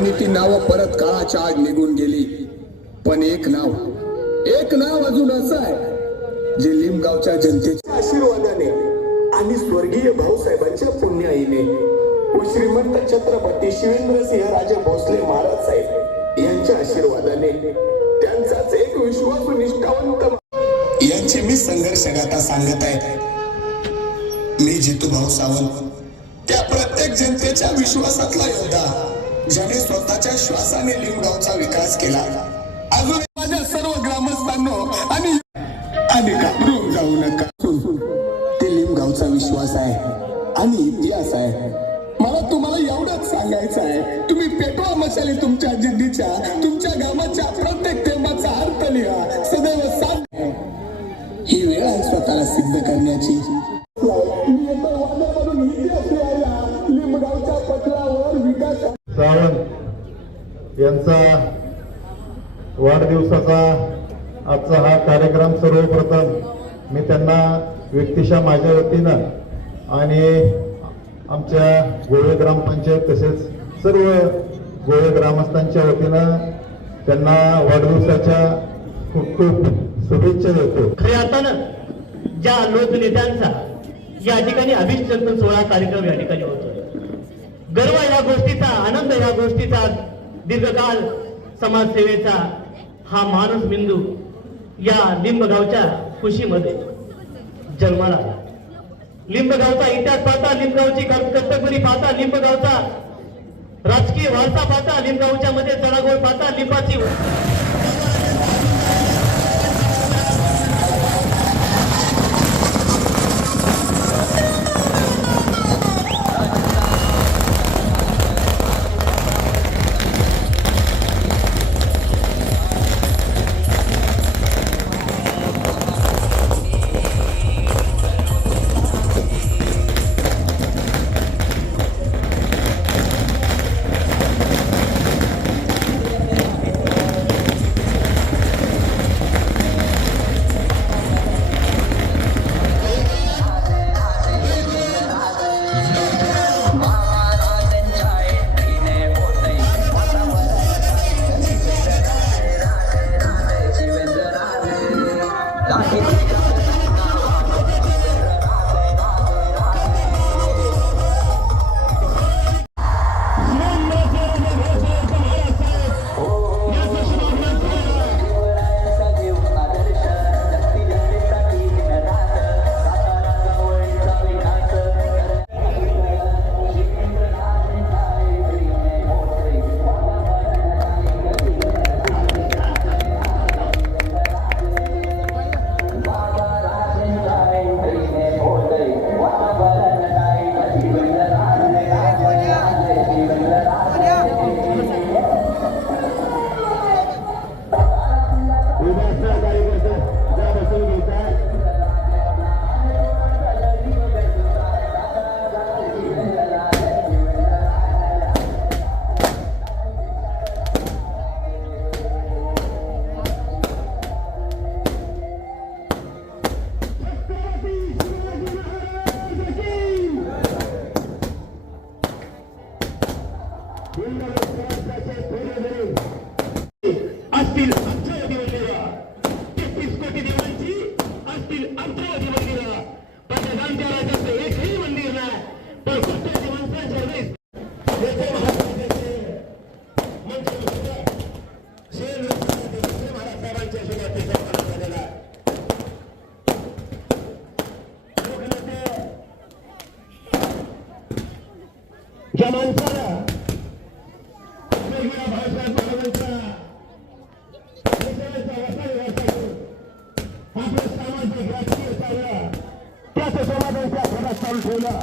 आणि ती नाव परत काळाच्या आड निघून गेली. पण एक नाव अजून असं आहे जे लिमगावच्या जनतेच्या आशीर्वादाने आणि स्वर्गीय भाऊसाहेबांच्या पुण्याईने व श्रीमंत छत्रपती शिवेंद्रसिंह राजे भोसले महाराज साहेब यांच्या आशीर्वादाने त्यांचाच एक विश्वासू निष्ठावंत यांचे मी संघर्ष गाथा सांगत आहे. मी जितूभाऊ सावंत, त्या प्रत्येक जनतेच्या विश्वासातला योद्धा ज्याने स्वतःच्या श्वासाने लिमगावचा विकास केला. अजून माझ्या सर्व ग्रामस्थांना आणि घाबरून जाऊ नका. ते लिमगावचा विश्वास आहे आणि इतिहास आहे. मला तुम्हाला एवढंच सांगायचं आहे, तुम्ही पेटवा मशाली तुमच्या जिद्दीच्या, तुमच्या गावाच्या प्रत्येक थेंबाचा अर्थ लिहा. सदैव साथ ही वेळ आहे स्वतःला सिद्ध करण्याची. सावंत यांचा वाढदिवसाचा आजचा हा कार्यक्रम सर्वप्रथम मी त्यांना व्यक्तिशः माझ्या वतीनं आणि आमच्या गोवे ग्रामपंचायत तसेच सर्व गोवे ग्रामस्थांच्या वतीनं त्यांना वाढदिवसाच्या खूप खूप शुभेच्छा देतो. खऱ्या अर्थानं ज्या लोकनेत्यांचा या ठिकाणी अभिषेक सोहळा कार्यक्रम या ठिकाणी होतो. गर्व या गोष्टीचा, आनंद या गोष्टीचा, दीर्घकाळ समाजसेवेचा हा माणूस बिंदू या लिंबगावच्या खुशीमध्ये जन्माला आला. लिंबगावचा इतिहास पाहता, लिंबगावची कर्तव्यपणी पाहता, लिंबगावचा राजकीय वारसा पाहता, लिंबगावच्या मध्ये जळागोळ पाहता, लिंबाची असतील अब्जावधी मंदिरं, 33 कोटी देवांची असतील अब्जावधी मंदिरं, पण देवांच्या राज्याचं एकही मंदिर नाही. पण कोट्यावधी माणसांच्या हृदयात महाराज साहेबांच्या झालेला ज्या माणसाला वेगवेगळ्या भाषात आपलं सामाजिक राजकीय चाललं, त्याचं समाजाच्या घरात चालू ठेवला.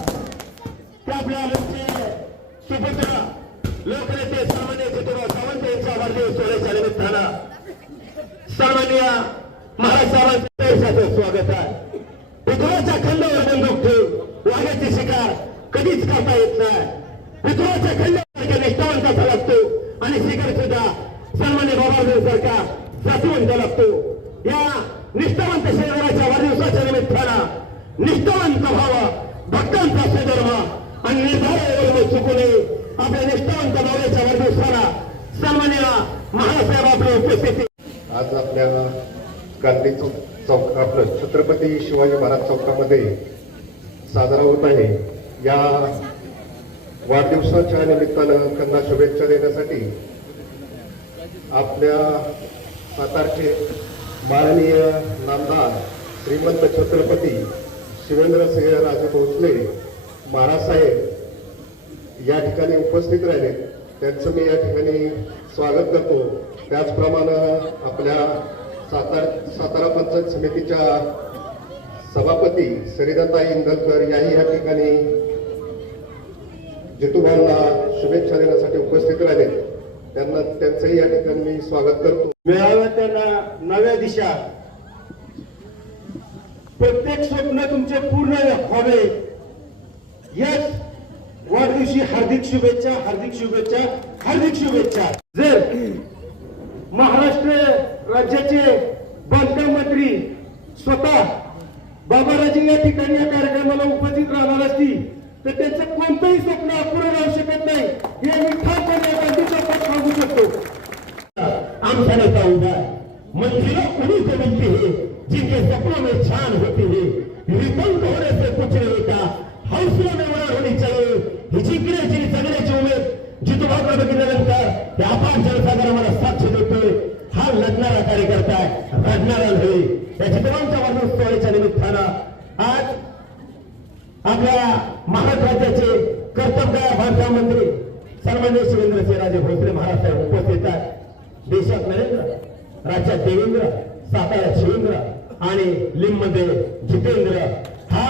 त्या आपल्या सुपुत्र लोकनेते सामान्य जितूभाऊ सावंत यांच्या वाढदिवस सोहळ्याच्या निमित्तानं सामान्य महाराज साहेबांचं स्वागत आहे. पितृच्या खंडावर बंदूक ठेव, वाघाची शिकार कधीच करता येत नाही. पितृच्या खंडावर निष्ठावंताचा लागतो आणि शिकार सुद्धा सामान्य बाबासाहेब सारखा जातीवंत लागतो. या निष्ठावंत शरीराच्या वाढदिवसाच्या निमित्तानं निष्ठावंत व्हावा, भक्तांचा सुधर्म आणि निर्धार चुकू नये आपल्या निष्ठावंत भावनेच्या वाढदिवसाला सन्माननीय महाराजसाहेब आपल्या उपस्थिती. आज आपल्या गांधी चौक आपलं छत्रपती शिवाजी महाराज चौकामध्ये साजरा होत आहे. या वाढदिवसाच्या निमित्तानं त्यांना शुभेच्छा देण्यासाठी आपल्या सातारचे माननीय नामदार श्रीमंत छत्रपती शिवेंद्रसिंह राजे भोसले महाराज साहेब या ठिकाणी उपस्थित राहिले. त्यांचं मी या ठिकाणी स्वागत करतो. त्याचप्रमाणे आपल्या सातारा पंचायत समितीच्या सभापती सरिताताई इंदलकर याही या ठिकाणी जितूभाऊंना शुभेच्छा देण्यासाठी उपस्थित राहिले. त्यांचंही या ठिकाणी मी स्वागत करतो. मिळाव्या त्यांना नव्या दिशा, प्रत्येक स्वप्न तुमचे पूर्ण व्हावे याच वाढदिवशी हार्दिक शुभेच्छा, हार्दिक शुभेच्छा, हार्दिक शुभेच्छा. जर महाराष्ट्र राज्याचे बांधकाम मंत्री स्वतः बाबाराजे या ठिकाणी या कार्यक्रमाला उपस्थित राहणार असतील तर त्यांचं कोणतंही स्वप्न अपुरं राहू शकत नाही हे मी ठामपणे गांधी चौकात सांगू शकतो. आमचा नेता उभा मंजिलों उन्हीं से मिलती है जिनके सपनों में जान होती है. रिपंक होने से कुछ नहीं का हौसला में वरण होनी चाहिए. ही जिंकण्याची जगण्याची उमेद जितूभाऊला बघितल्यानंतर ते अपार जनसागर आम्हाला साक्ष देतोय. हा लढणारा कार्यकर्ता आहे, रडणारा नव्हे. या जितूभाऊंच्या वाढदिवसाच्या निमित्तानं आज आपल्या महाराष्ट्राचे कर्तव्य बांधकाम मंत्री सन्माननीय शिवेंद्रसिंह राजे भोसले महाराज साहेब उपस्थित आहेत. देशात नरेंद्र, राज्यात देवेंद्र, साताऱ्यात शिवेंद्र आणि लिंबमध्ये जितेंद्र हा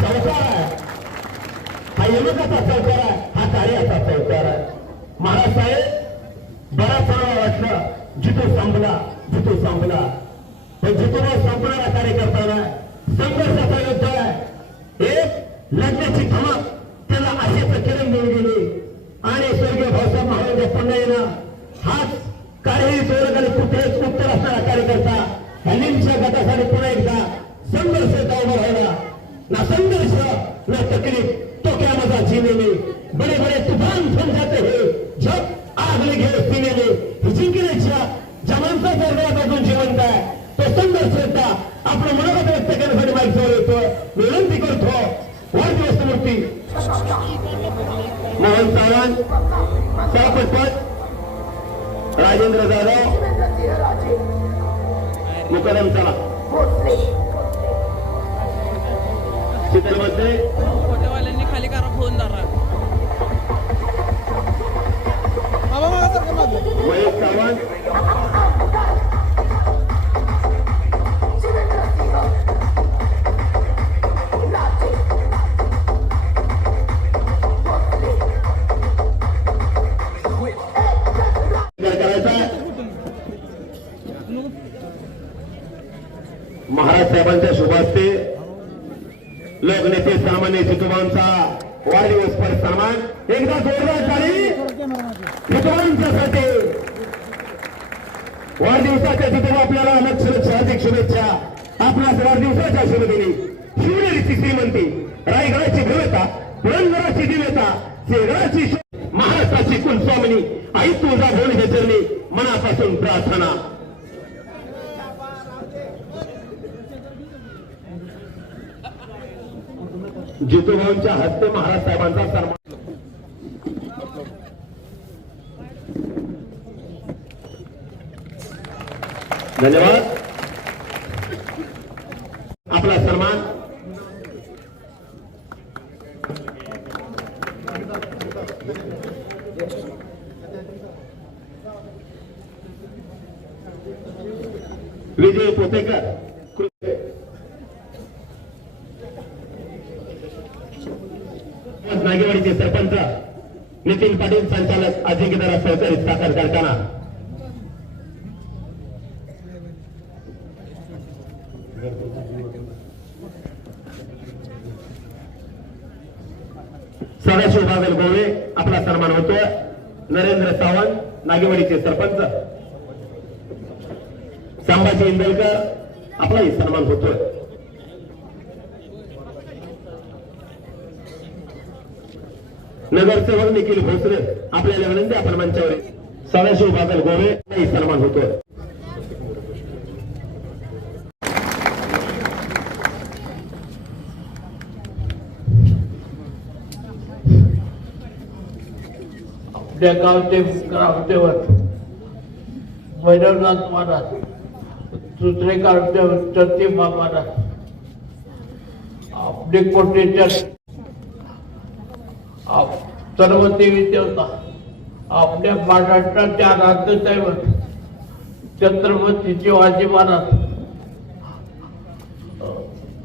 चौकार आहे. हा यमकाचा चौकार आहे, हा कार्याचा चौकार आहे. महाराज साहेब बराच वेळा वाटलं जितू संपला पण जितूला संपणारा कार्यकर्ता संघर्षाचा युद्ध आहे. एक लढण्याची धमक त्याला आशेचं किरण देऊन गेली आणि स्वर्गीय भाऊसाहेब महाराज पुन्हा येणं हाच काही चोरक आणि कुठेच उत्तर असणारा कार्यकर्ता हल्लींच्या गटासाठी पुन्हा एकदा संघर्ष उभा राहिला. ना संघर्ष ना तकलीफ तो क्या मजा जीने में, बड़े बड़े तूफान थम जाते हैं जब आग लगे सीने में. जिंकण्याच्या जमानचा जर अजून जिवंत आहे तो संघर्ष होता. आपलं मनोगत व्यक्त करण्यासाठी माहिती येतो. विनंती करतो वाढदिवस मूर्ती मोहन सावंत, सभापती राजेंद्र जाधव, मुकदम चला चित्रमध्ये खोटेवाल्यांनी खाली करा फोन धरा. महेश सावंत, महाराज साहेबांच्या शुभ हस्ते लोकनेते सामान्य जितूभाऊंचा वाढदिवस पर सन्मान. एकदा जोरदार टाळी जितूभाऊंच्यासाठी. वाढदिवसाच्या जितूभाऊ आपल्याला लक्ष हार्दिक शुभेच्छा. आपणास वाढदिवसाच्या शुभदिनी शिवनेरीची श्रीमंती, रायगडाची भव्यता, पुरंदराची दिव्यता, शेगाची महाराष्ट्राची कुलस्वामिनी आई तुळजाभवानीच्या चरणी मनापासून प्रार्थना. जितूभाऊंच्या हस्ते महाराज साहेबांचा सन्मान. धन्यवाद. आपला सन्मान विजय पोतेकर, नागेवाडीचे सरपंच नितीन पाटील, संचालक अजिंक्यदारा सहकारी साखर कारखाना. सदाशिव बागल गोवे आपला सन्मान होतोय. नरेंद्र सावंत, नागेवाडीचे सरपंच. संभाजी इंदलकर आपलाही सन्मान होतोय. नगरसेवक निखिल भोसले आपल्याला विनंती आपण मंचावर सदाशिव बादल गोरे यांनी सन्मान होतो. आपल्या गावचे ग्रामसेवक वैरवनाथ महाराज, दुसरे ग्रामसेवक चंद्रिमा महाराज, आपले कोटेच्या सर्व देवी देवता, आपल्या महाराष्ट्राच्या राज्यदैवत छत्रपती शिवाजी महाराज,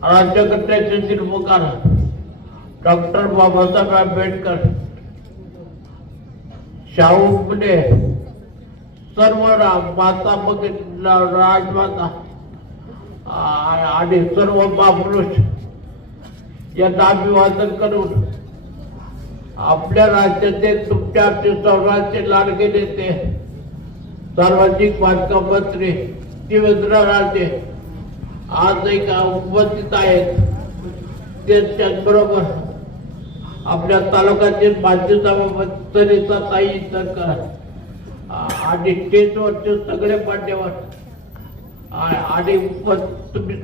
राज्यघटनेचे शिल्पकार डॉक्टर बाबासाहेब आंबेडकर, शाहू फुले, सर्व माता बघितला राजमाता आणि सर्व महापुरुष यांना अभिवादन करून आपल्या राज्याचे तुमच्या आमचे सर्वांचे लाडके नेते सार्वजनिक बांधकाम मंत्री देवेंद्र राजे आज एक उपस्थित आहेत. त्याचबरोबर आपल्या तालुक्याचे माजी सरिता ताई सरकार आणि स्टेजवरचे सगळे मान्यवर आणि तुम्ही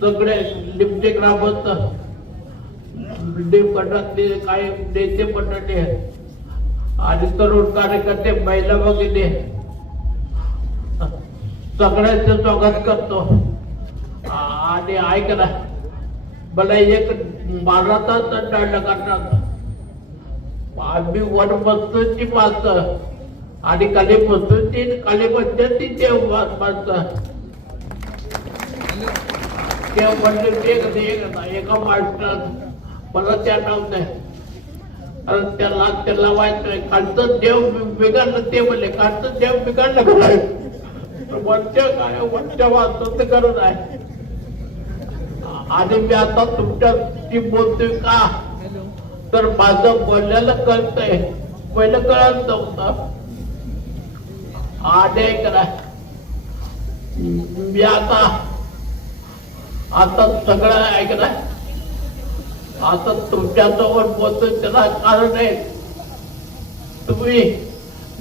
सगळे लिमचे ग्रामस्थ, गटातले काही नेते मंडळी आणि तरुण कार्यकर्ते, महिला भगिनी सगळ्यांचं स्वागत करतो. आणि ऐकला मला एक महाराजांचा नाटक करतात. आम्ही वनवस्तूंची माणसं आणि कलेवस्तूंची कलेबद्दलची देव माणसं देव म्हणजे एका माणसात मला त्या नाव नाही, कारण त्याला वाटतंय खालचं देव बिघडलं, ते म्हणले खालचं देव बिघडलं काय वरच्या काय वरच्या वाचत करत आहे. आणि मी आता तुमच्याशी बोलतोय का तर माझं बोलल्याला कळतंय, पहिलं कळत नव्हतं. आणि करा मी आता सगळं ऐकलं, आता तुमच्याजवळ बोलतोय त्याला कारण आहे. तुम्ही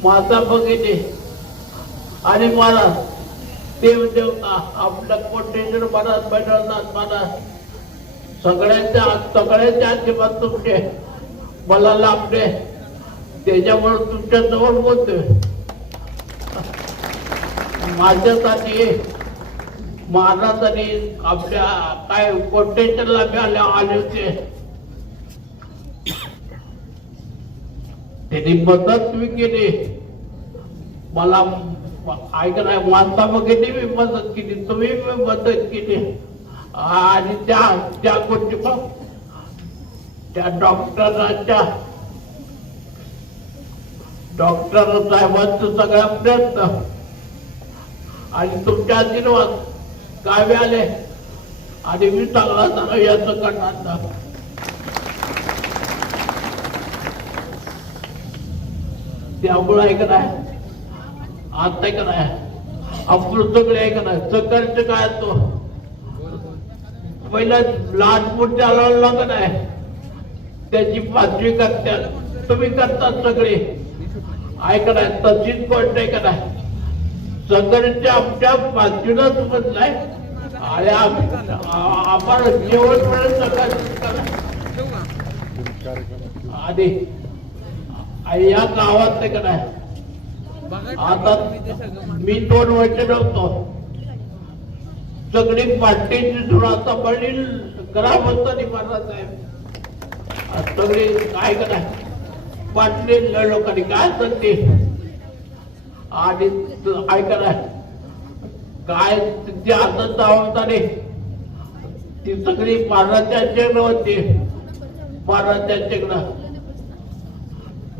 माझा भगिनी आणि मला देवदेवता आपल्या कोटेश्वर महाराज, वैद्यनाथ महाराज सगळ्यांच्या आशीर्वाद तुमचे मला लाभले, त्याच्यामुळे तुमच्या जवळ बोलतोय. माझ्यासाठी महाराजांनी आपल्या काय कोटेश्वरला आले होते, त्यांनी मदत तुम्ही केली मला. ऐकणार माता वगैरे मी मदत केली, तुम्ही मदत केली. आणि त्या गोष्टी त्या डॉक्टर साहेबांचं सगळा प्रयत्न आणि तुमच्या आशीर्वाद गावी आले आणि मी चांगला याचं करणार. त्यामुळे ऐकणार आता ऐकणार आपण सगळे ऐकणार सकाळचं काय तो पहिला लहान मोठ्या लागत आहे त्याची पाचवी करतात, तुम्ही करतात सगळे ऐकणार. तशीच गोष्ट ऐकणार सगळ्यांच्या आमच्या पाचवीला समजलाय आणि आपण जेवण मिळेल आणि या गावात ते काय आता मी 2 वर्ष नव्हतो, सगळी पार्टीची धुळाचा वडील ग्रामस्थांनी मारला साहेब सगळे काय करा पाटले लोकांनी काय करते आणि काय करा काय तिथे आता जबाबदारी ती सगळी महाराजांच्याकडे होती. महाराजांच्याकडं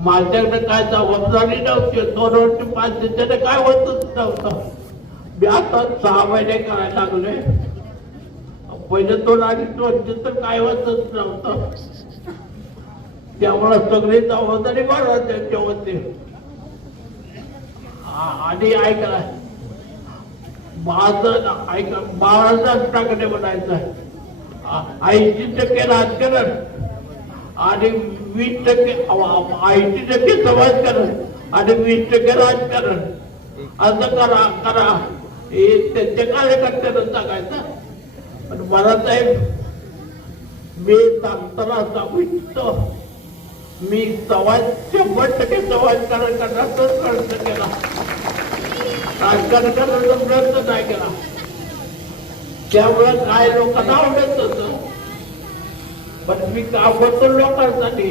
माझ्याकडे काय जबाबदारी नव्हती. 2 वर्ष 5 दिवसाने काय होतच नव्हतं. मी आता 6 महिने करायला लागले, पहिले 2-2.5 वर्ष तर काय होतच नव्हतं. त्यामुळे सगळी जबाबदारी महाराजांच्या होती. आणि ऐकला माझं ऐका महाराजांच्याकडे म्हणायचं 80% राजकारण आणि 80% समाजकारण आणि 20% राजकारण असं करा हे त्यांच्या कार्यकर्त्यांना सांगायचं. पण मला साहेब मी सांगताना सांगू इच्छितो मी 100% समाजकारण करण्याचा प्रयत्न केला, राजकारण करण्याचा प्रयत्न नाही केला. त्यामुळे काय लोकांना आवडत होतं, पण मी काम करतो लोकांसाठी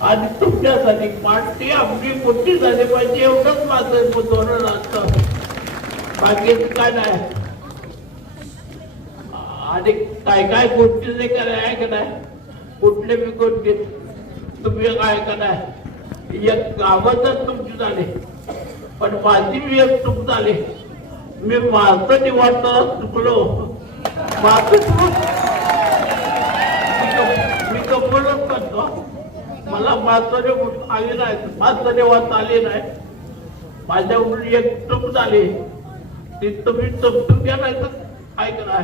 आणि तुमच्यासाठी. पार्टी आपली मोठी झाली पाहिजे एवढंच माझं धोरण असतं, बाकी काय नाही. आणि काय काय गोष्टी जे कराय का नाही, कुठल्या बी गोष्टी तुम्ही काय का नाही, एक गावातच तुमची झाली, पण माझी बी एक चूक झाली. मी माझं निवाडताना चुकलो, मी कबूलच करतो. मला माझं आली नाही, माझं निवाडता आली नाही. माझ्याकडून एक चूक झाली, ती तुम्ही समजून घ्या, नाही तर ऐकणार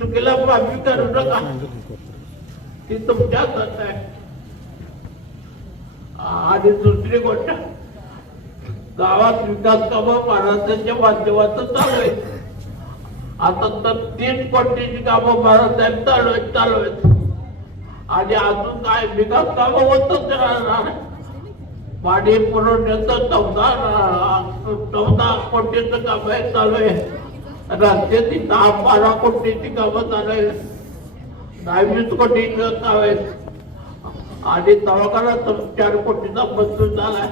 चुकीला माफी करू नका, ती तुमच्या हातात आहे. आणि दुसरी गोष्ट, गावात विकास कामं महाराष्ट्राच्या माध्यमातून चालू आहेत. आता तर 3 कोटीची कामं महाराष्ट्रात चालू आहेत आणि अजून काय विकास कामं होतच राहणार. पाणी पुरवठ्याचं 14 कोटीचं काम चालू आहे, रस्त्याची 10-12 कोटीची कामं चालू आहेत, 20 कोटीचं काम आहे आणि दवाखाना 4 कोटीचा मंजूर झालाय.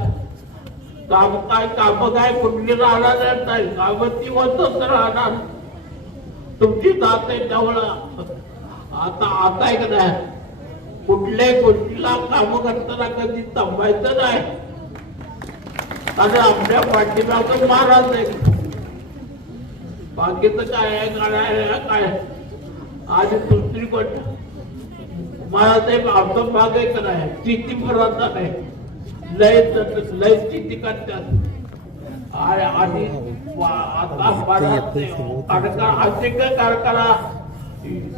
काम काय कुठली राहणार नाही, कामं ती होतच राहणार. तुमची जात आहे त्यामुळं आता आहे का नाही, कुठल्याही गोष्टीला काम करताना कधी थांबायचं नाही. आणि आपल्या पाठीमागं महाराज आहे, बाकीचं काय काय. आणि दुसरी गोष्ट, महाराज आमचं भाग आहे का नाही, स्थिती पर्यंत नाही, लय स्थिती करतात. आणि आता आर्थिक कारखाना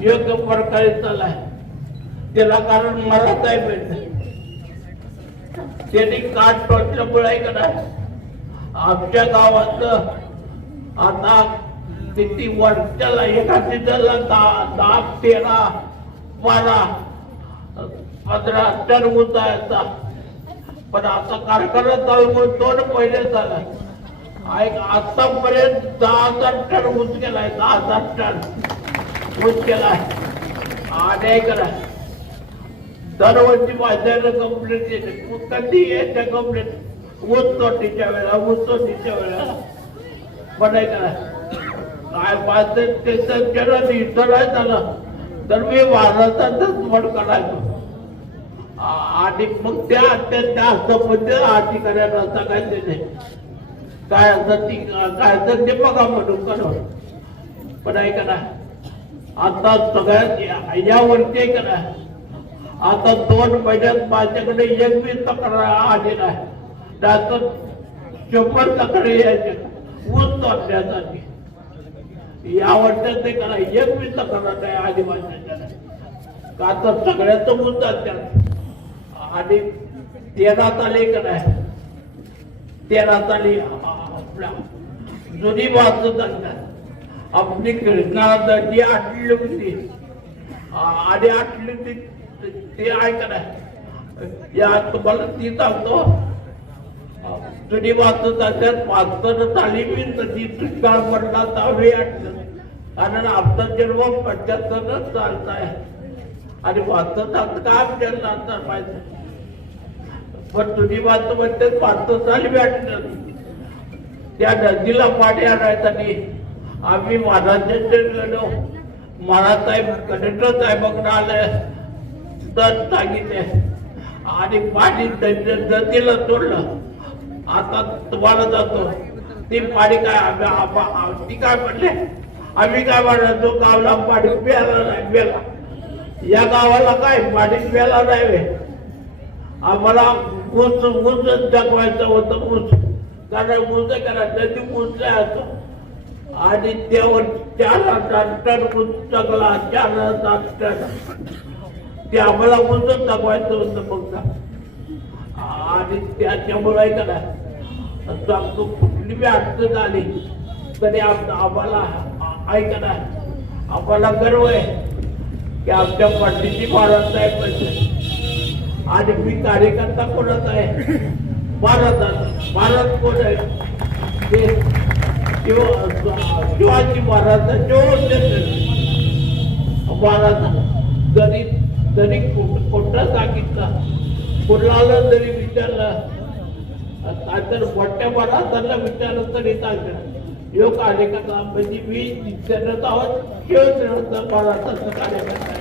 योग्य प्रकारे चाललाय, त्याला कारण मला काय मिळतं, त्यांनी काट टोचल्यामुळे का नाही आमच्या गावात आता किती वर्षाला एका सीझनला 10, 13, 12, 15 टन ऊस जायचा. पण आता कारखाना चालू करून 2 महिने झाला, आतापर्यंत 10,000 टन ऊस गेलाय, 10,000 टन ऊस गेलाय. आणि कराय दरवर्षी माझ्याला कंप्लेंट येते, कधी येते कंप्लेंट, ऊस तोडीच्या वेळेला पण काय माझं त्याचं इतर आहे झालं तर मी वाहनाचाच मड काढायचो. आणि मग त्या संबंधित अधिकाऱ्यांना सांगायचे काय असं ती काय असं ते बघा म्हणून करा. पण ऐका ना, आता सगळ्यात या वर्षी ऐका ना, आता 2 महिन्यात माझ्याकडे 21 तक्रार आली नाही, त्यात 100 तक्रारी यायचे ऊस तोडण्यासाठी. या वर्षात ते करा 21 तक्रार नाही आली माझ्याकडे, का तर सगळ्याचं ऊस जातात. आणि 13 आली का नाही, 13 आली आपल्या जुनी वाहतूक जातात आपली कृष्णा नदी आटली होती आणि आटली ते ऐका नाही. या तुम्हाला ती सांगतो, जुनी वाहतूक जातात वाहतूक झाली मी नदी दुष्काळ पडला त्यावेळी आटलं, कारण आमचा जन्म 75 चालत आहे आणि वाहतूक काय आपल्याला अंतर पाहिजे. पण जुनी वाहतूक म्हणते वाहतूक झाली भेटलं, त्या नदीला पाणी आणायसाठी आम्ही महाराजांचे गेलो. महाराजसाहेब कलेक्टर साहेबांकडे आले तर सांगितले आणि पाणी नदीला सोडलं. आता तुम्हाला जातो ते पाणी काय ती काय म्हणले, आम्ही काय म्हणायचो गावाला पाणी प्यायला नाही, प्याला या गावाला काय पाणी प्यायला नाही. आम्हाला ऊस जगवायचं होतं, ऊस कारण ऊस करायचं ती ऊस जायचो आणि त्यावर 4,000 टन ऊस जगला, 4,000 टन. ते आम्हाला मोजून दाखवायचं होतं फक्त. आणि त्याच्यामुळे ऐका ना, सांगतो कुठली बी अडचण आली तरी आम्हाला ऐका ना, आम्हाला गर्व आहे की आमच्या पाठीशी महाराज साहेब बसले. आणि मी कार्यकर्ता कोणाचा आहे? महाराजांचा. महाराज कोण आहे? ते शिवाजी महाराजांचे महाराज. जरी कोणता सांगितलं, कोणाला जरी विचारलं, तर मोठ्या महाराजांना विचारलं तरी सांगणार योग कार्यकर्ता म्हणजे मी विचारत आहोत महाराजांचा कार्यकर्ता आहे.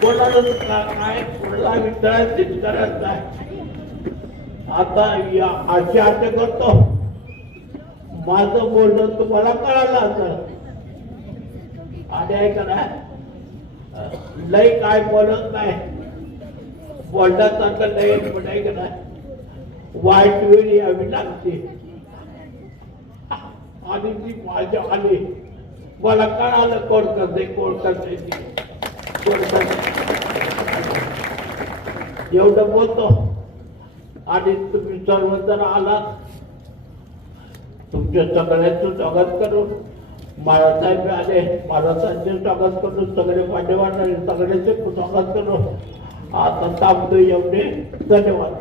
कोणाला काय कोणाला विचारायचं करायचं आहे. आता अशी आशा करतो माझं बोलणं तुम्हाला कळालं असं. आणि ऐका ना, लय काय बोलत नाही, बोलण्यासारखं लय पण ऐका ना, वाईट वेळ यावी लागते. आणि ती माझ्या आली, मला कळालं कोण करते कोण करते कोण करते. एवढं बोलतो. आणि तुम्ही सर्वजण आलात, तुमच्या सगळ्यांचं स्वागत करून महाराजसाहेब आले, महाराजांचे स्वागत करून सगळे मान्यवर सगळ्यांचे स्वागत करून आता थांबतो. एवढे धन्यवाद.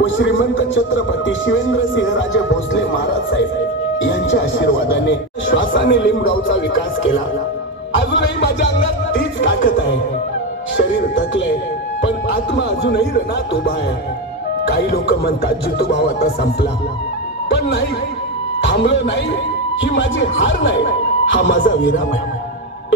व श्रीमंत छत्रपती शिवेंद्रसिंहराजे भोसले महाराज साहेब यांच्या आशीर्वादाने श्वासाने लिंबगावचा विकास केला. अजूनही माझ्या अंगात तीच ताकद आहे. शरीर थकलंय पण आत्मा अजूनही रणात उभा आहे. काही लोक म्हणतात जितू भाव आता संपला, पण नाही, थांबलो नाही. ही माझी हार नाही, हा माझा विराम आहे.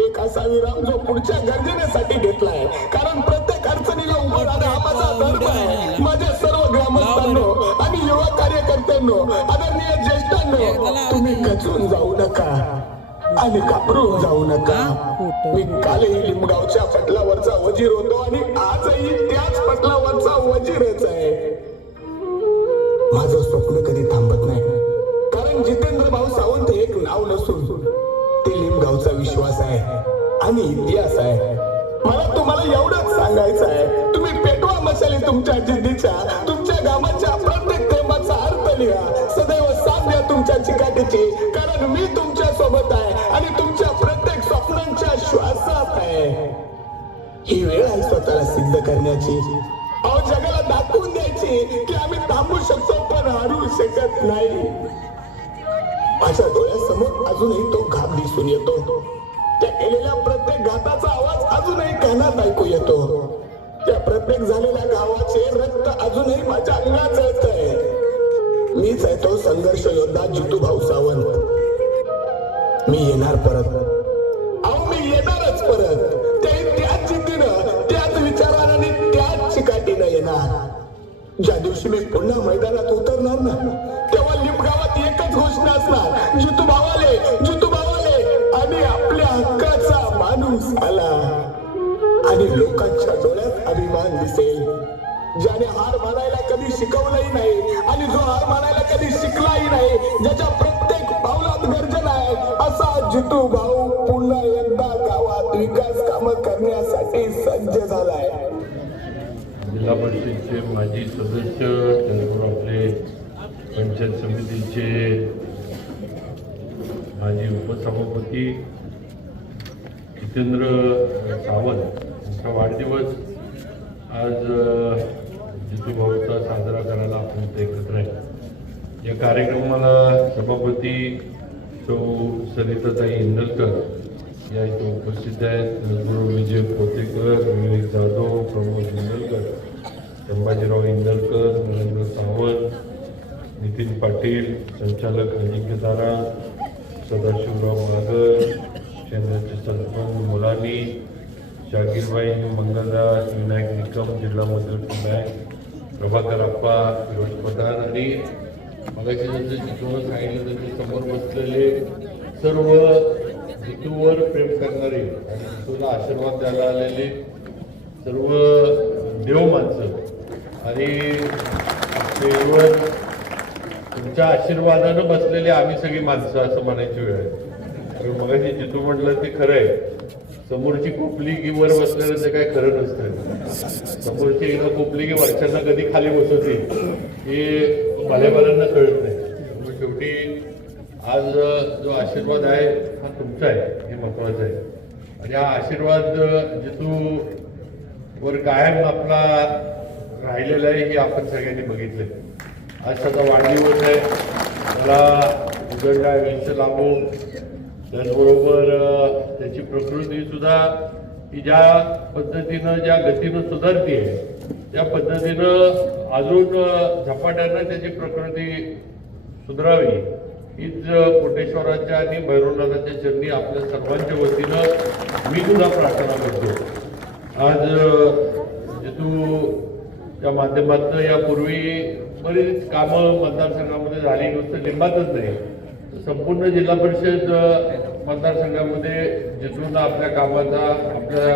एक असा विराम जो पुढच्या गर्जनेसाठी घेतलाय. कारण प्रत्येक अडचणीला उभा राहणं हा माझा धर्म आहे. माझ्या सर्व ग्रामस्थांनो आणि युवा कार्यकर्त्यांनो, आदरणीय ज्येष्ठांनो, तुम्ही खचून जाऊ नका आणि घाबरून जाऊ नका. मी कालही लिंबगावच्या पटलावरचा वजीर होतो आणि आजही त्याच पटलावरचा वजीरच आहे. माझं स्वप्न कधी थांबत नाही. कारण जितेंद्र भाऊ सावंत हे एक नाव नसून ते लिंबगावचा विश्वास आहे आणि इतिहास आहे. मला तुम्हाला एवढंच सांगायचं आहे, तुम्ही पेटवा मशाली तुमच्या जिद्दीच्या. तुमच्या गावाच्या प्रत्येक थेंबाचा अर्थ लिहा. सदैव साथ द्या तुमच्या चिकाटीची, कारण मी तुमच्या सोबत आहे आणि तुमच्या प्रत्येक स्वप्नांच्या श्वासात आहे. ही वेळ आहे स्वतःला सिद्ध करण्याची, अहो जगाला दाखवून द्यायची की आम्ही थांबू शकतो पण हरू शकत नाही. माझ्या डोळ्यासमोर अजूनही तो घात दिसून येतो. त्या केलेल्या प्रत्येक घाताचा आवाज अजूनही कानात ऐकू येतो. त्या प्रत्येक झालेल्या गावाचे रक्त अजूनही माझ्या अंगात जळतंय. मीच आहे तो संघर्ष योद्धा जितू भाऊ सावंत. मी येणार परत, अहो मी येणारच परत. त्याच जिद्दीनं, त्याच विचारानं आणि त्याच चिकाटीनं येणार. ज्या दिवशी मी पुन्हा मैदानात उतरणार ना, तेव्हा लिंबगावात एकच घोषणा असणार, जितू भावाले, जितू भावाले. आणि आपल्या हक्काचा माणूस आला. आणि लोकांच्या डोळ्यात अभिमान दिसेल. ज्याने हार मानायला कधी शिकवलंही नाही आणि जो हार मानायला कधी शिकलाही नाही, ज्याच्या प्रत्येक पावलात गर्जना आहे, असा जितू भाऊ पुन्हा एकदा गावात विकास कामं करण्यासाठी सज्ज झालाय. जिल्हा परिषदेचे माजी सदस्य, त्याचबरोबर आपले पंचायत समितीचे माजी उपसभापती जितेंद्र सावंत यांचा वाढदिवस आज जितू भाऊचा साजरा करायला आपण इथे एकत्र आहे. या कार्यक्रमाला सभापती सौ सरिताताई इंदलकर या इथे उपस्थित आहेत. विजय पोतेकर, विवेक जाधव, प्रमोद इंदलकर, संभाजीराव इंदलकर, नरेंद्र सावंत, नितीन पाटील, संचालक अजिंक्य तारा, सदाशिवराव मागर, शेंद्राचे सरपंच मुलानी, शाकीरबाई मंगलदास, विनायक निकम, जिल्हा मध्यवर्ती बँक, प्रभाकर आप्पा, फिरोज पठाण आणि मगाशी जसं जितूवर सांगितलं त्याच्या समोर बसलेले सर्व जितूवर प्रेम करणारे आणि जितूला आशीर्वाद द्यायला आलेले सर्व देव माणसं आणि तुमच्या आशीर्वादानं बसलेले आम्ही सगळी माणसं असं म्हणायची वेळ आहे. मगाशी जितू म्हटलं ते खरं आहे. समोरची कोपली की वर बसलेलं ते काय खरं नसतं. समोरची एकदा कोपली की वरच्यांना कधी खाली बसवते हे भल्याभल्यांना कळत नाही. त्यामुळे शेवटी आज जो आशीर्वाद आहे हा तुमचा आहे हे महत्वाचं आहे. आणि हा आशीर्वाद जितू वर कायम आपला राहिलेला आहे हे आपण सगळ्यांनी बघितले. आज त्याचा वाढदिवस आहे. मला उदंड आयुष्य लाभो. त्याचबरोबर त्याची प्रकृती सुद्धा ही ज्या पद्धतीनं ज्या गतीनं सुधारते त्या पद्धतीनं अजून झपाट्यानं त्याची प्रकृती सुधारावी हीच कोटेश्वराच्या आणि भैरवनाथाच्या चरणी आपल्या सर्वांच्या वतीनं मी सुद्धा प्रार्थना करतो. आज जितू त्या माध्यमातून यापूर्वी बरीच कामं मतदारसंघामध्ये झाली. नुसतं लिंबातच नाही, संपूर्ण जिल्हा परिषद मतदारसंघामध्ये जिथून आपल्या कामाचा आपल्या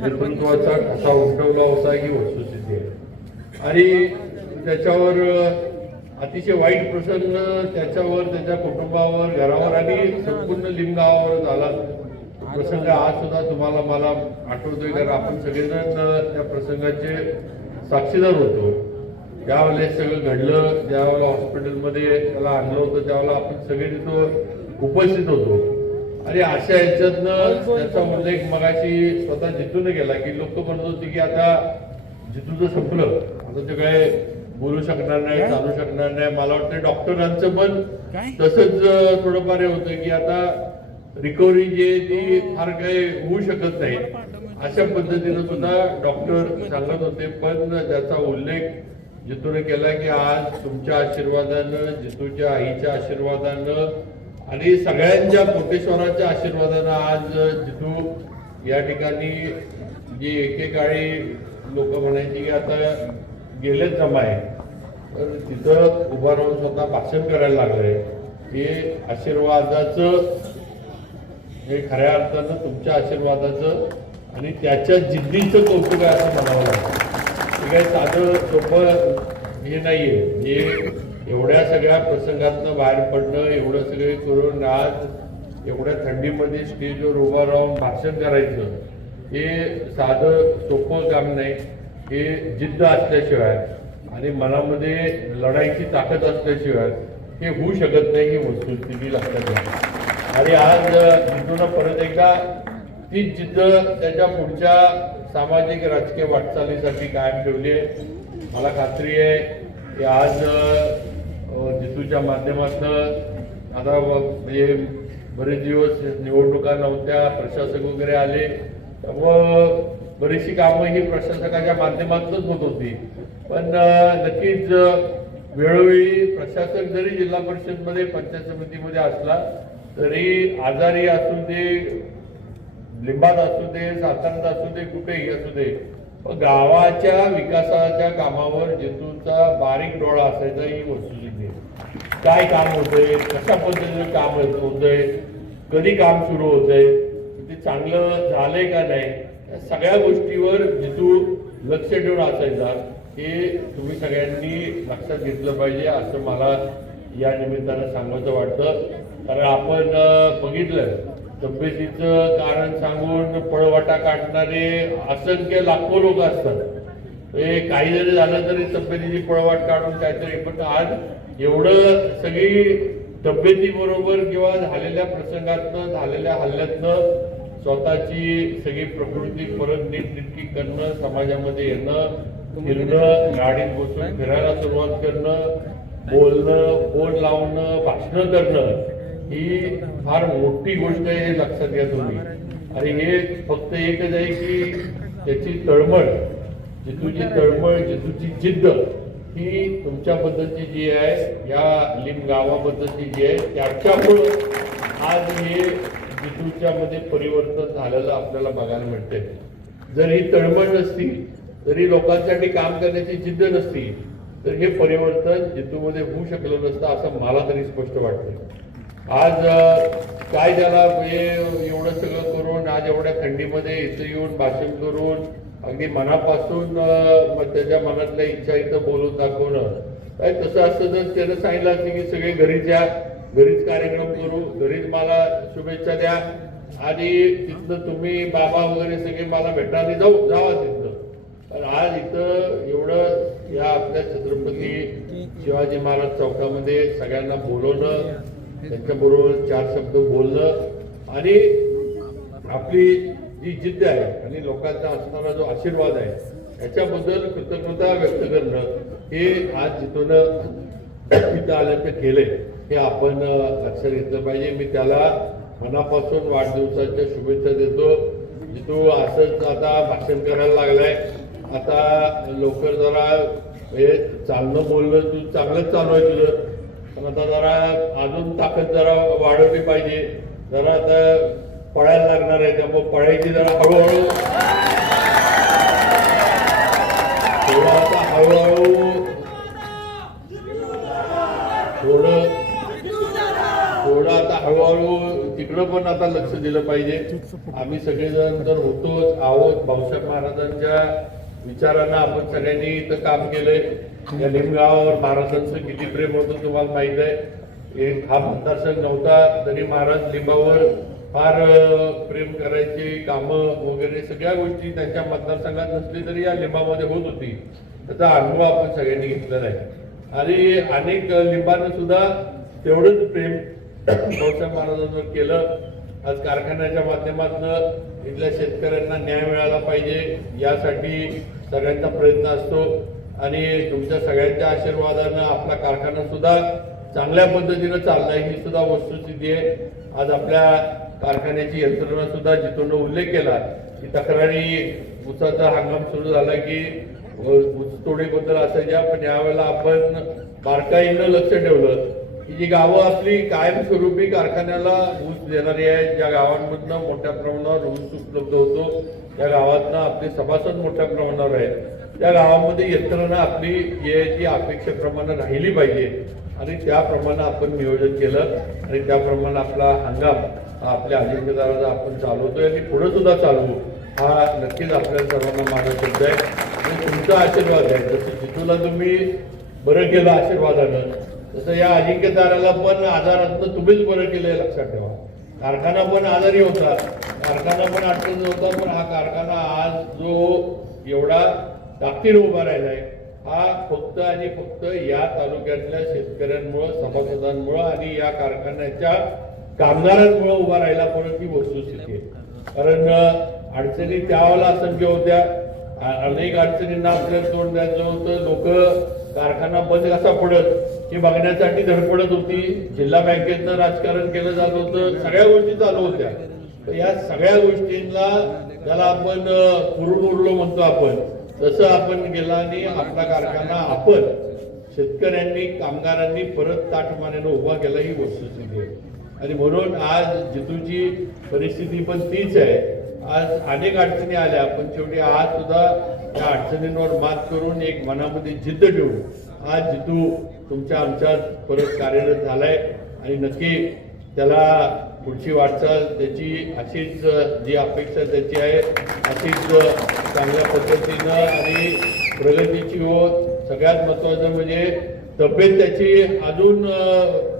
नेतृत्वाचा ठसा उमटवला होता ही वस्तुस्थिती आहे. आणि त्याच्यावर अतिशय वाईट प्रसंग त्याच्यावर, त्याच्या कुटुंबावर, घरावर आणि संपूर्ण लिंबगावावर झाला. प्रसंग आज सुद्धा तुम्हाला मला आठवतोय, कारण आपण सगळेजण त्या प्रसंगाचे साक्षीदार होतो. ज्यावेळेस सगळं घडलं, ज्यावेळेला हॉस्पिटलमध्ये त्याला आणलं होतं त्यावेळेला आपण सगळे तिथं उपस्थित होतो. आणि अशा ह्याच्यातनं त्याचा उल्लेख मगाशी स्वतः जितून केला की लोक म्हणत होते की आता जितूचं संपलं, आता ते काय बोलू शकणार नाही, चालू शकणार नाही. मला वाटतं डॉक्टरांचं पण तसंच थोडंफार हे होतं की आता रिकव्हरी जी ती फार काही होऊ शकत नाही अशा पद्धतीनं सुद्धा डॉक्टर सांगत होते. पण त्याचा उल्लेख जितूने केला की आज तुमच्या आशीर्वादानं, जितूच्या आईच्या आशीर्वादानं आणि सगळ्यांच्या कोटेश्वराच्या आशीर्वादानं आज जितू या ठिकाणी जी एकेकाळी लोक म्हणायची की आता गेलेच जमाय, तर तिथं उभा राहून स्वतः भाषण करायला लागलंय. हे आशीर्वादाचं, हे खऱ्या अर्थानं तुमच्या आशीर्वादाचं आणि त्याच्या जिद्दीचं कौतुक आहे असं म्हणावं लागतं. हे काही साधं सोपं हे नाहीये. हे एवढ्या सगळ्या प्रसंगातनं बाहेर पडणं, एवढं सगळे करून आज एवढ्या थंडीमध्ये स्टेजवर उभं राहून भाषण करायचं हे साधं सोपं काम नाही. हे जिद्द असल्याशिवाय आणि मनामध्ये लढाईची ताकद असल्याशिवाय हे होऊ शकत नाही. ही वस्तुस्थिती लक्षात घ्या. आणि आज जितून परत एकदा तीच जिद्द त्याच्या पुढच्या सामाजिक राजकीय वाटचालीसाठी कायम ठेवली आहे. मला खात्री आहे की आज जितूच्या माध्यमातून आता म्हणजे बरेच दिवस निवडणुका नव्हत्या, प्रशासक वगैरे आले, त्यामुळं बरीचशी कामं ही प्रशासकाच्या माध्यमातूनच होत होती. पण नक्कीच वेळोवेळी प्रशासक जरी जिल्हा परिषदमध्ये, पंचायत समितीमध्ये असला तरी आजारी असू दे, लिंबात असू दे, सातारात असू दे, कुठेही असू दे, पण गावाच्या विकासाच्या कामावर जितूचा बारीक डोळा असायचा ही वस्तुस्थिती. काय काम होतंय, कशा पद्धतीनं काम होतंय, कधी काम सुरू होतंय, ते चांगलं झालंय का नाही, या सगळ्या गोष्टीवर जितू लक्ष ठेवून असायचा. हे तुम्ही सगळ्यांनी लक्षात घेतलं पाहिजे असं मला या निमित्तानं सांगायचं वाटतं. कारण आपण बघितलं तब्येतीचं कारण सांगून पळवाटा काढणारे असंख्य लाखो लोक असतात. हे काही जरी झालं तरी तब्येतीची पळवाट काढून काहीतरी, पण आज एवढं सगळी तब्येतीबरोबर किंवा झालेल्या प्रसंगातनं, झालेल्या हल्ल्यातनं स्वतःची सगळी प्रकृती परत नीटनेटकी करणं, समाजामध्ये येणं, फिरणं, गाडीत बसून फिरायला सुरुवात करणं, बोलणं, बोर्ड लावणं, भाषणं करणं ही फार मोठी गोष्ट आहे. हे लक्षात घ्या तुम्ही. आणि हे फक्त एकच आहे की त्याची तळमळ, जितूची तळमळ, जितूची जिद्द ही तुमच्याबद्दलची जी आहे, या लिंब गावाबद्दलची जी आहे, त्याच्यामुळं आज हे जितूच्या मध्ये परिवर्तन झालेलं आपल्याला बघायला मिळते. जर ही तळमळ नसती, जरी लोकांसाठी काम करण्याची जिद्द नसती, तर हे परिवर्तन जितूमध्ये होऊ शकलं नसतं असं मला तरी स्पष्ट वाटतं. आज काय त्याला एवढं सगळं करून आज एवढ्या थंडीमध्ये इथं येऊन भाषण करून अगदी मनापासून त्याच्या मनातल्या इच्छा इथं बोलून दाखवणं, काय तसं असतं तर त्यानं सांगितलं असतं की सगळे घरी जा, घरीच कार्यक्रम करू, घरीच मला शुभेच्छा द्या आणि तिथनं तुम्ही बाबा वगैरे सगळे मला भेटा आणि जावा तिथं. पण आज इथं एवढं या आपल्या छत्रपती शिवाजी महाराज चौकामध्ये सगळ्यांना बोलवणं, त्यांच्याबरोबर 4 शब्द बोलणं आणि आपली जी जिद्द आहे आणि लोकांचा असणारा जो आशीर्वाद आहे याच्याबद्दल कृतज्ञता व्यक्त करणं हे आज जिथून इथं आल्याचं केलंय हे आपण लक्षात घेतलं पाहिजे. मी त्याला मनापासून वाढदिवसाच्या शुभेच्छा देतो. जितू असंच आता भाषण करायला लागलाय, आता लवकर जरा हे चालणं बोलणं तू चांगलंच चालू आहे तुझं, पण आता जरा अजून ताकद जरा वाढवली पाहिजे. जरा आता पळायला लागणार आहे, त्यामुळे पळायची जरा हळूहळू थोडं आता हळूहळू थोडं आता हळूहळू तिकडं पण आता लक्ष दिलं पाहिजे. आम्ही सगळेजण तर होतोच आहोत. भाऊसाहेब महाराजांच्या विचारांना आपण सगळ्यांनी इथं काम केलंय. या लिंबगावावर महाराजांचं किती प्रेम होतं तुम्हाला माहित आहे. हा मतदारसंघ नव्हता तरी महाराज लिंबावर फार प्रेम करायचे, कामं वगैरे सगळ्या गोष्टी त्यांच्या मतदारसंघात नसली तरी या लिंबामध्ये होत होती. त्याचा अनुभव आपण सगळ्यांनी घेतलेला आहे आणि अनेक लिंबानं सुद्धा तेवढंच प्रेम भाऊसाहेब महाराजांवर केलं. आज कारखान्याच्या माध्यमातून इथल्या शेतकऱ्यांना न्याय मिळाला पाहिजे यासाठी सगळ्यांचा प्रयत्न असतो आणि तुमच्या सगळ्यांच्या आशीर्वादानं आपला कारखाना सुद्धा चांगल्या पद्धतीनं चाललाय ही सुद्धा वस्तुस्थिती आहे. आज आपल्या कारखान्याची यंत्रणा सुद्धा जिथून उल्लेख केला की तक्रारी ऊसाचा हंगाम सुरू झाला की ऊसतोडीबद्दल असायच्या, पण यावेळेला आपण बारकाईनं लक्ष ठेवलं की जी गावं आपली कायमस्वरूपी कारखान्याला ऊस देणारी आहेत, ज्या गावांमधनं मोठ्या प्रमाणावर ऊस उपलब्ध होतो, त्या गावातनं आपले सभासद मोठ्या प्रमाणावर आहेत, त्या गावामध्ये यंत्रणा आपली याची अपेक्षेप्रमाणे राहिली पाहिजे आणि त्याप्रमाणे आपण नियोजन केलं आणि त्याप्रमाणे आपला हंगाम आपल्या अजिंक्यदाराचा आपण चालवतोय आणि पुढे सुद्धा चालवू हा नक्कीच आपल्या सर्वांना माझा शब्द आहे आणि तुमचा आशीर्वाद आहे. जसं जितूला तुम्ही बरं केलं आशीर्वादानं, तसं या अजिंक्यदाराला पण आजारातनं तुम्हीच बरं केलं लक्षात ठेवा. कारखाना पण आजारी होता, कारखाना पण अडचण होता, पण हा कारखाना आज जो एवढा ताकदीने उभा राहिलाय हा फक्त आणि फक्त या तालुक्यातल्या शेतकऱ्यांमुळं, सभासदांमुळं आणि या कारखान्याच्या कामगारांमुळे उभा राहिला. परत ही वस्तुस्थिती आहे. कारण अडचणी त्यावेळेला असंख्य होत्या, अनेक अडचणींना आपल्याला तोंड द्यायचं होतं. लोक कारखाना बंद कसा पडत हे बघण्यासाठी धडपडत होती. जिल्हा बँकेतनं राजकारण केलं जात होतं, सगळ्या गोष्टी चालू होत्या. तर या सगळ्या गोष्टींना ज्याला आपण पुरून उरलो म्हणतो आपण, तसं आपण गेला आणि आपला कारखाना आपण शेतकऱ्यांनी, कामगारांनी परत ताठमानेनं उभा केला ही वस्तुस्थिती आहे. आणि म्हणून आज जितूची परिस्थिती पण तीच आहे. आज अनेक अडचणी आल्या, पण शेवटी आज सुद्धा या अडचणींवर मात करून एक मनामध्ये जिद्द ठेवून आज जितू तुमच्या आमच्यात परत कार्यरत झालाय आणि नक्की त्याला पुढची वाटचाल त्याची अशीच जी अपेक्षा त्याची आहे अशीच चांगल्या पद्धतीनं आणि प्रगतीची होत. सगळ्यात महत्वाचं म्हणजे तब्येत त्याची अजून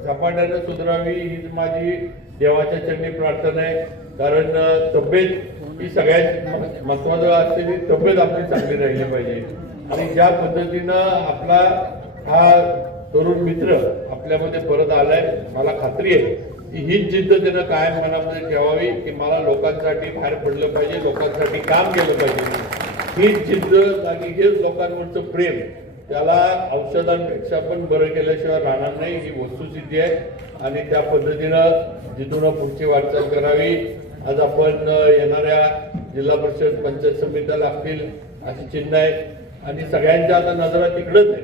झपाट्यानं सुधारावी हीच माझी देवाच्या चरणी प्रार्थना आहे. कारण तब्येत ही सगळ्यात महत्वाचं असलेली तब्येत आपली चांगली राहिली पाहिजे आणि ज्या पद्धतीनं आपला हा तरुण मित्र आपल्यामध्ये परत आलाय, मला खात्री आहे की हीच जिद्द त्यानं कायम मनामध्ये ठेवावी की मला लोकांसाठी बाहेर पडलं पाहिजे, लोकांसाठी काम केलं पाहिजे. हीच जिद्द आणि हेच लोकांवरचं प्रेम त्याला औषधांपेक्षा पण बरं केल्याशिवाय राहणार नाही ही वस्तुस्थिती आहे आणि त्या पद्धतीनं जिथून पुढची वाटचाल करावी. आज आपण येणाऱ्या जिल्हा परिषद पंचायत समित्या लागतील अशी चिन्ह आहे आणि सगळ्यांच्या आता नजरा तिकडच आहे.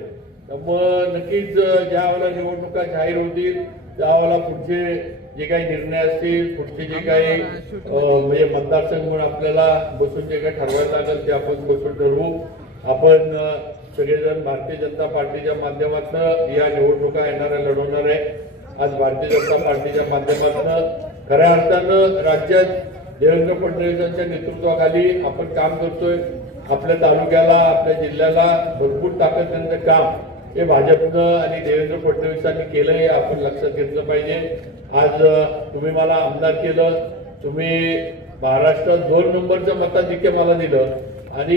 त्यामुळं नक्कीच ज्या वेळेला निवडणुका जाहीर होतील त्यावेळेला पुढचे जे काही निर्णय असतील, पुढचे जे काही म्हणजे मतदारसंघ म्हणून आपल्याला बसून जे काही ठरवायला लागेल ते आपण बसून ठरवू. आपण सगळेजण भारतीय जनता पार्टीच्या माध्यमातून या निवडणुका येणाऱ्या लढवणार आहे. आज भारतीय जनता पार्टीच्या माध्यमातून खऱ्या अर्थानं राज्यात देवेंद्र फडणवीसांच्या नेतृत्वाखाली आपण काम करतोय. आपल्या तालुक्याला, आपल्या जिल्ह्याला भरपूर ताकद देण्याचं काम हे भाजपनं आणि देवेंद्र फडणवीसांनी केलं हे आपण लक्षात घेतलं पाहिजे. आज तुम्ही मला आमदार केलं, तुम्ही महाराष्ट्रात 2 नंबरचं मताधिक्य मला दिलं आणि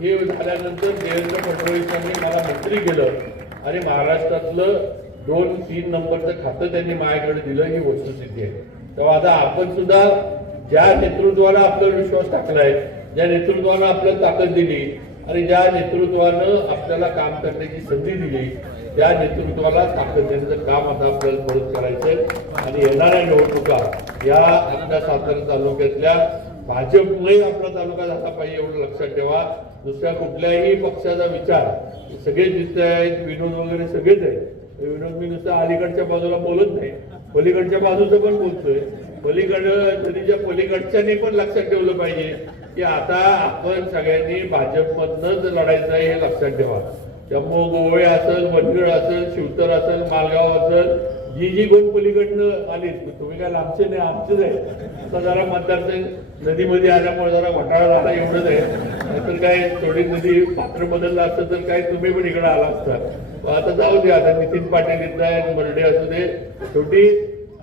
हे झाल्यानंतर देवेंद्र फडणवीसांनी मला मंत्री केलं आणि महाराष्ट्रातलं 2-3 नंबरचं खातं त्यांनी माझ्याकडे दिलं, ही वस्तुस्थिती आहे. तेव्हा आता आपण सुद्धा ज्या नेतृत्वाला आपल्यावर विश्वास टाकलाय, ज्या नेतृत्वानं आपल्याला ताकद दिली आणि ज्या नेतृत्वानं आपल्याला काम करण्याची संधी दिली, त्या नेतृत्वाला ताकद देण्याचं काम आता आपल्याला परत करायचंय. आणि येणाऱ्या निवडणुका या आपल्या सातारा तालुक्यातल्या भाजपमुळे आपला तालुका झाला पाहिजे एवढं लक्षात ठेवा. दुसऱ्या कुठल्याही पक्षाचा विचार सगळेच दिसत आहेत, विनोद वगैरे सगळेच आहेत. विनोद मी नुसतं अलीकडच्या बाजूला बोलत नाही, पलीकडच्या बाजूचं पण बोलतोय. नदीच्या पलीकडच्याने पण लक्षात ठेवलं पाहिजे की आता आपण सगळ्यांनी भाजपमधनंच लढायचं आहे, हे लक्षात ठेवा. त्यामुळं गोवळे असेल, वनगड असेल, शिवतर असेल, मालगाव असेल, जी कोण पलीकडनं आली, तुम्ही काय लांबचे नाही, आमचंच आहे. आता जरा मतदारसंघ नदीमध्ये आल्यामुळे जरा घोटाळा झाला एवढंच आहे. नाहीतर काय थोडी नदी पात्र बदललं असतं तर काय तुम्ही पण इकडे आला असता. आता जाऊ दे, आता नितीन पाटील इथं आहे, बर्डे असू दे. शेवटी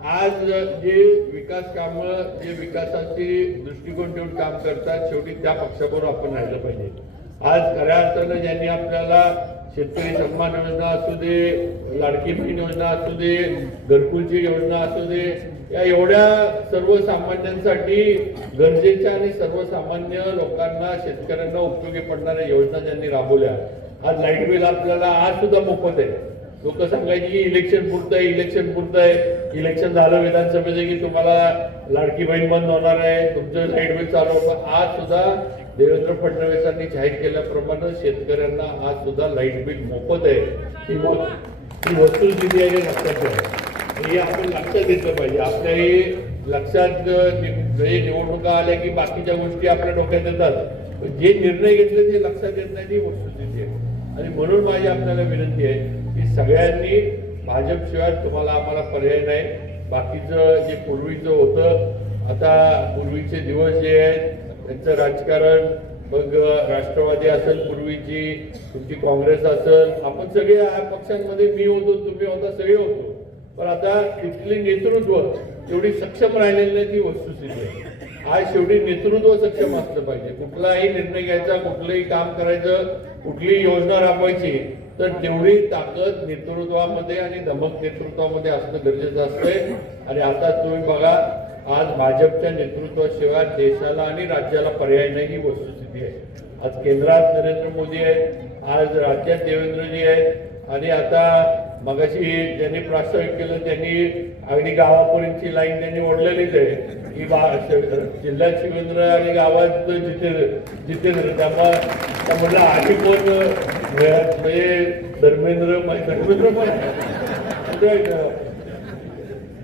आज जे विकास कामं, जे विकासाची दृष्टिकोन ठेवून काम करतात, शेवटी त्या पक्षाबरोबर आपण राहिलं पाहिजे. आज खऱ्या अर्थानं ज्यांनी आपल्याला शेतकरी सन्मान योजना असू दे, लाडकी बहीण योजना असू दे, घरकुलची योजना असू दे, या एवढ्या सर्वसामान्यांसाठी गरजेच्या आणि सर्वसामान्य लोकांना, शेतकऱ्यांना उपयोगी पडणाऱ्या योजना ज्यांनी राबवल्या. आज लाईट बिल आपल्याला आज सुद्धा मोफत आहे. लोक सांगायची की इलेक्शन पुरतं आहे, इलेक्शन पुरतं आहे. इलेक्शन झालं विधानसभेचं की तुम्हाला लाडकी बहीण बंद होणार आहे, तुमचं लाईट बिल चालू होतं. आज सुद्धा देवेंद्र फडणवीसांनी जाहीर केल्याप्रमाणे शेतकऱ्यांना आज सुद्धा लाईट बिल मोफत आहे. ही वस्तुस्थिती आहे, लक्षात ठेवा. हे आपण लक्षात घेतलं पाहिजे. आपल्याही लक्षात निवडणुका आल्या की बाकीच्या गोष्टी आपल्या डोक्यात येतात, जे निर्णय घेतले ते लक्षात येत नाही, ही वस्तुस्थिती आहे. आणि म्हणून माझी आपल्याला विनंती आहे की सगळ्यांनी भाजपशिवाय तुम्हाला आम्हाला पर्याय नाही. बाकीचं जे पूर्वीचं होतं, आता पूर्वीचे दिवस जे आहेत त्यांचं राजकारण, मग राष्ट्रवादी असेल, पूर्वीची तुमची काँग्रेस असेल, आपण सगळे या पक्षांमध्ये, मी होतो, तुम्ही होता, सगळे होतो. पण आता तिथली नेतृत्व एवढी सक्षम राहिलेली नाही, ती वस्तुस्थिती आहे. आज शेवटी नेतृत्व सक्षम असलं पाहिजे. कुठलाही निर्णय घ्यायचा, कुठलंही काम करायचं, कुठलीही योजना राबवायची, तर तेवढी ताकद नेतृत्वामध्ये आणि धमक नेतृत्वामध्ये असणं गरजेचं असतंय. आणि आता तुम्ही बघा, आज भाजपच्या नेतृत्वाशिवाय देशाला आणि राज्याला पर्याय नाही, ही वस्तुस्थिती आहे. आज केंद्रात नरेंद्र मोदी आहेत, आज राज्यात देवेंद्रजी आहेत आणि आता मगाशी ज्यांनी प्रास्ताविक केलं त्यांनी अगदी गावापर्यंतची लाईन त्यांनी ओढलेलीच आहे की जिल्ह्यात शिवेंद्र आणि गावात जितेंद्र. त्यामुळे आधी कोण म्हणजे धर्मेंद्र पण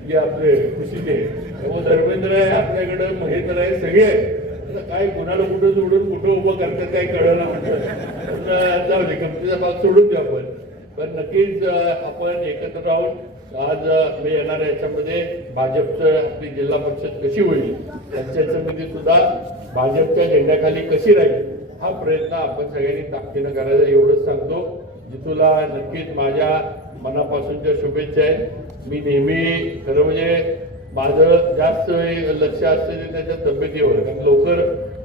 जे आपले खुशीचे, त्यामुळे धर्मेंद्र आहे आपल्याकडे, महेंद्र आहे, सगळे काय कोणाला कुठं सोडून कुठं उभं करतात काही कळलं ना म्हणतात. जाऊ दे, गमतीचा भाग सोडून द्या आपण. पण नक्कीच आपण एकत्र राहून आज येणाऱ्या याच्यामध्ये भाजपचं आपली जिल्हा परिषद कशी होईल, पंचायत समिती सुद्धा भाजपच्या झेंड्याखाली कशी राहील, हा प्रयत्न आपण सगळ्यांनी ताकदीनं करायचा, एवढंच सांगतो. जितूला नक्कीच माझ्या मनापासूनच्या शुभेच्छा आहेत. मी नेहमी खरं म्हणजे माझं जास्त लक्ष असतं ते त्याच्या तब्येतीवर, कारण लवकर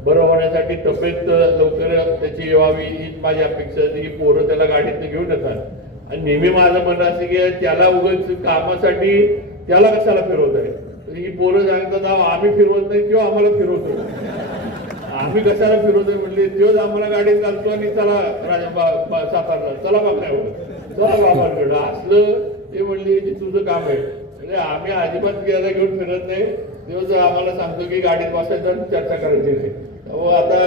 बरं होण्यासाठी तब्येत लवकर त्याची व्हावी हीच माझी अपेक्षा असते. की पोरं त्याला गाडीतनं घेऊन येतात आणि नेहमी माझं म्हणणं असं की त्याला उगाच कामासाठी त्याला कशाला फिरवत आहे. ही पोरं सांगतात आम्ही फिरवत नाही, किंवा आम्हाला फिरवतो. आम्ही कशाला फिरवतोय म्हणले, तेच आम्हाला गाडीत घालतो आणि चला सातारला, चला बघण्यावर, चला बाबांकडं असलं ते म्हणले की तुझं काम आहे. म्हणजे आम्ही अजिबात गेला घेऊन फिरत नाही. तेव्हाच आम्हाला सांगतो की गाडीत बसायचं आणि चर्चा करायची नाही. त्यामुळे आता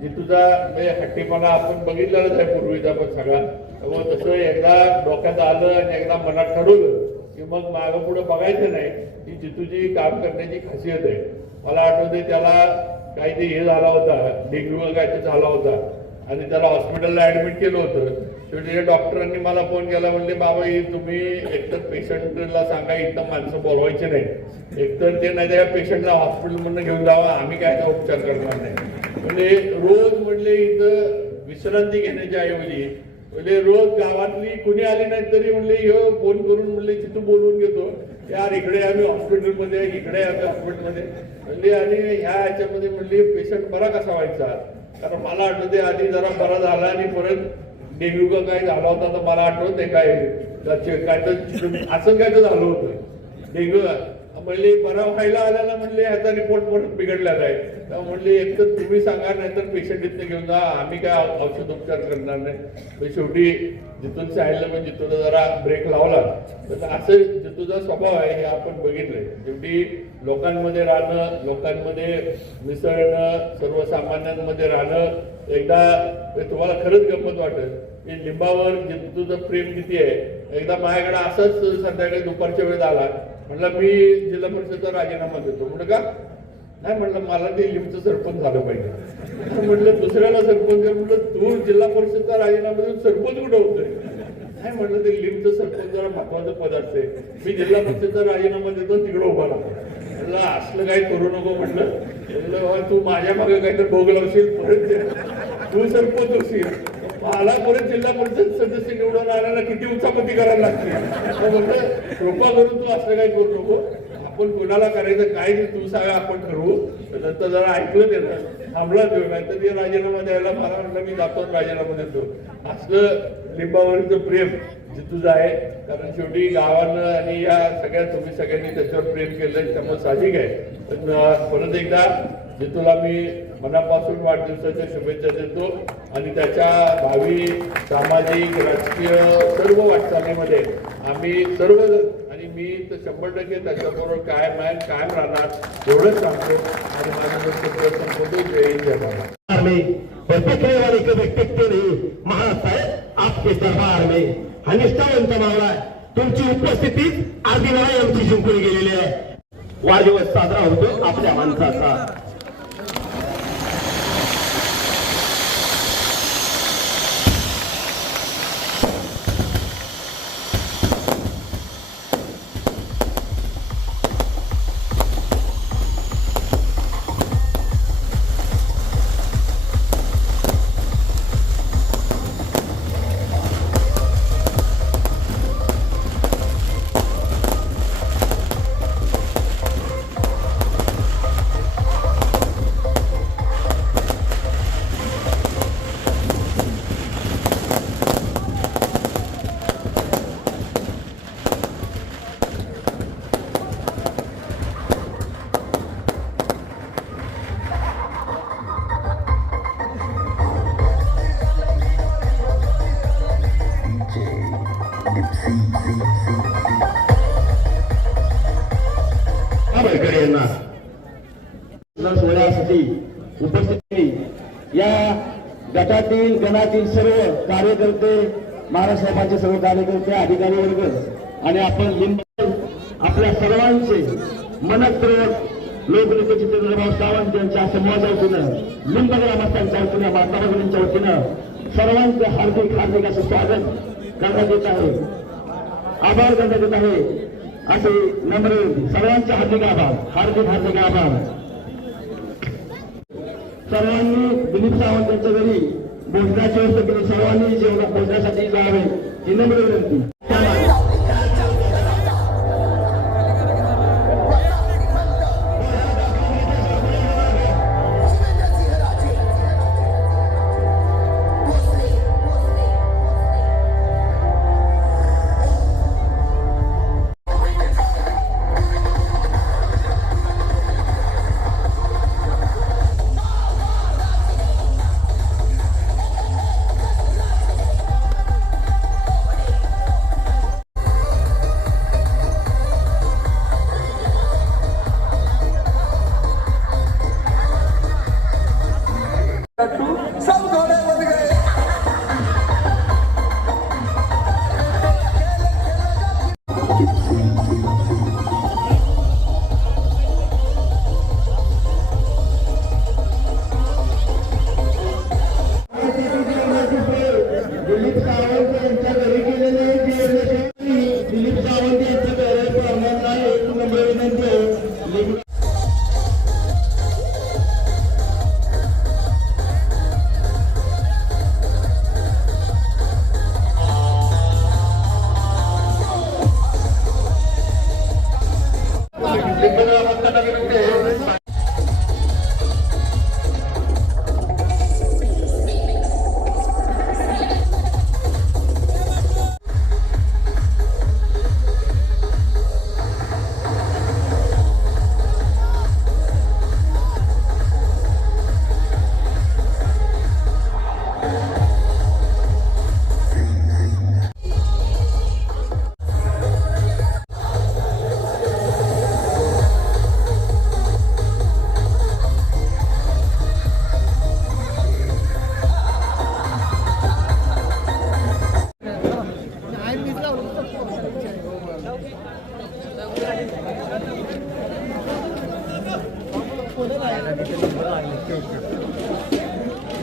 जितूचा म्हणजे हट्टीपणा आपण बघितलेलाच आहे पूर्वीचा पण सगळा. त्यामुळे तसं एकदा डोक्यात आलं आणि एकदा मनात ठरवलं की मग मागं पुढं बघायचं नाही. ही जितूची काम करण्याची खासियत आहे. मला आठवते त्याला काहीतरी हे झाला होता, डेंग्यू काहीतरी झाला होता आणि त्याला हॉस्पिटलला ऍडमिट केलं होतं. शेवटी डॉक्टरांनी मला फोन केला, म्हणले बाबा तुम्ही एकतर पेशंटला सांगा इथं माणसं बोलवायचे नाही, एकतर ते नाही त्या पेशंटला हॉस्पिटलमधून घेऊन जावा, आम्ही काय उपचार करणार नाही. म्हणजे रोज म्हणले इथं विश्रांती घेण्याच्या ऐवजी म्हणजे रोज गावातली कुणी आली नाही तरी म्हणले ह्यो फोन करून म्हणले तिथून बोलवून घेतो, यार इकडे आम्ही हॉस्पिटलमध्ये, इकडे आम्ही हॉस्पिटलमध्ये म्हणले. आणि ह्या ह्याच्यामध्ये म्हणले पेशंट बरा कसा व्हायचा, कारण मला आठवते आधी जरा बरा झाला आणि परत डेंग्यू का काय झाला होता, तर मला आठवत नाही काय तर असं काय तर झालं होतं डेंग्यू. म्हणले बरा व्हायला आल्याला म्हणले ह्याचा रिपोर्ट परत बिघडला आहे. तर म्हणले एक तर तुम्ही सांगा, नाहीतर पेशंट इथं घेऊन जा, आम्ही काय औषधोपचार करणार नाही. शेवटी जिथून सांगितलं म्हणजे जिथून जरा ब्रेक लावला. तर असं जिथूचा स्वभाव आहे हे आपण बघितलंय. शेवटी लोकांमध्ये राहणं, लोकांमध्ये मिसळणं, सर्वसामान्यांमध्ये राहणं. एकदा तुम्हाला खरंच गंमत वाटेल की लिंबावर जितूचं प्रेम किती आहे. एकदा माझ्याकडे असंच संध्याकाळी दुपारच्या वेळेत आला, म्हटलं मी जिल्हा परिषदचा राजीनामा देतो. म्हटलं का नाही, म्हटलं मला ते लिंबचं सरपंच झालं पाहिजे. म्हटलं दुसऱ्याला सरपंच, म्हटलं तू जिल्हा परिषदचा राजीनामा देऊन सरपंच कुठं होतोय. नाही म्हटलं ते लिंबचं सरपंच जरा महत्वाचं पद असते, मी जिल्हा परिषदचा राजीनामा देतो तिकडे उभा राहतो. म्हटलं असलं काही करू नको. म्हटलं तू माझ्या मागे काहीतरी भोग लावशील, परत तू सरपंच होशील, मला परत जिल्हा परिषद सदस्य निवडून आल्याला किती उचापती करायला लागते. म्हटलं कृपा करून तू असं काही करू नको, आपण कोणाला करायचं काय तू सांगा, आपण ठरवू. नंतर जरा ऐकलं ते ना, थांबला तो, नाहीतर ते राजीनामा द्यायला मला म्हटलं मी जातो राजीनामा देतो. असं लिंबावरचं प्रेम जितूचं आहे. कारण शेवटी गावानं आणि या सगळ्या तुम्ही सगळ्यांनी त्याच्यावर प्रेम केलं, त्यामुळे साहजिक आहे. पण परत एकदा जितूला मी मनापासून वाढदिवसाच्या शुभेच्छा देतो आणि त्याच्या भावी सामाजिक, राजकीय सर्व वाटचालीमध्ये आम्ही सर्वजण आणि मी तर 100% त्याच्याबरोबर कायम आहे, कायम राहणार एवढंच सांगतो. आणि माझं वक्तव्य संपवतो. जय हिंद, जय भारत. प्रतिक्रिया वाले के व्यक्तित्व नहीं, महासाहेब आपके दरबार में हा निष्ठावंत मावळा आहे. तुमची उपस्थिती अर्धी वेळा आमची जिंकून गेलेली आहे. वाढदिवस साजरा होतो आपल्या माणसाचा. सोहळ्यासाठी उपस्थित या गटातील गणातील सर्व कार्यकर्ते, महाराष्ट्राचे सर्व कार्यकर्ते, अधिकारी वर्ग आणि आपण लिंब आपल्या सर्वांचे मनपूर्वक लोकनेते चित्रभाऊ सावंत यांच्या समूहाच्या वतीनं, लिंब ग्रामस्थांच्या वतीनं, माता भगिनींच्या वतीनं सर्वांचे हार्दिक हार्दिक असं स्वागत करण्यात येत आहे, आभार करण्यात येत आहे. असे नम्र सर्वांचे हार्दिक आभार, हार्दिक हार्दिक आभार. सर्वांनी दिलीप सावंत यांच्या घरी भोजनाची व्यवस्था केली. सर्वांनी जेवण भोजनासाठी जावे ही नम्र विनंती. सब घोड़े बन गए. दिलीप सावंत यांच्या घरी गेलेले दिलीप सावंत यांच्या घरी एक नंबर विनंती.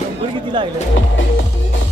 नंबर किती लागले